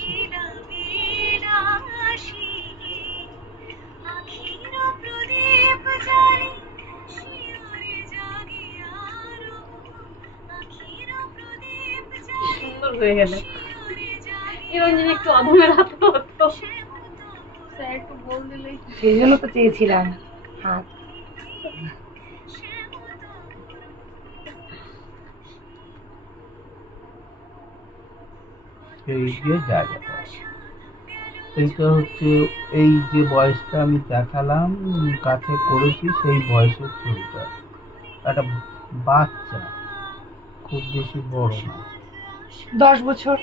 ছিল। সুন্দর হয়ে গেলে এরকম একটু অধমের হাত হতো, স্যার একটু বল দিলেই। সেই জন্য তো চেয়েছিলাম হাত। এই যে জায়গাটা, এইটা হচ্ছে এই যে বয়সটা আমি দেখালাম, কাছে করেছি সেই বয়সের ছবিটা। একটা বাচ্চা, খুব বেশি বড় না, 10 বছর।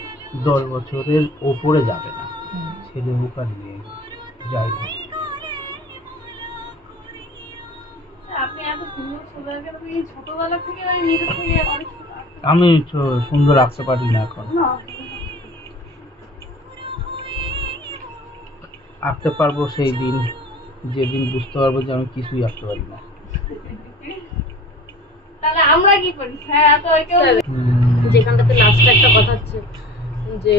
10 বছরের ওপরে যাবে না, ছেলে হোক আর মেয়ে হোক, যাই হোক। আপনি এত সুন্দর ছবি আঁকেন, আপনি ছোটবেলা থেকে নিজে থেকে অনেক আমি সুন্দর আঁকতে পারি না এখন, আঁকতে পারবো সেই দিন যেদিন বুঝতে পারবো যে আমি কিছুই আঁকতে পারি না। তাহলে আমরা কি করি স্যার? এত যেখানটাতে লাস্টে একটা কথা হচ্ছে যে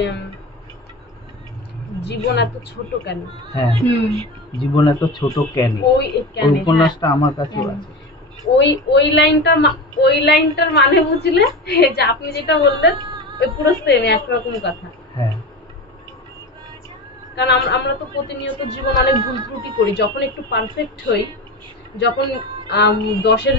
জীবন এত ছোট কেন? হ্যাঁ, জীবন এত ছোট কেন, ওই ওই উপন্যাসটা আমার কাছেও আছে। ওই লাইনটার মানে বুঝলে, যে আপনি যেটা বললেন ওই পুরো সেম একরকম কথা। হ্যাঁ, কারণ আমরা তো প্রতিনিয়ত জীবন অনেক ভুল ত্রুটি করি, যখন একটু পারফেক্ট হই, যখন 10-এর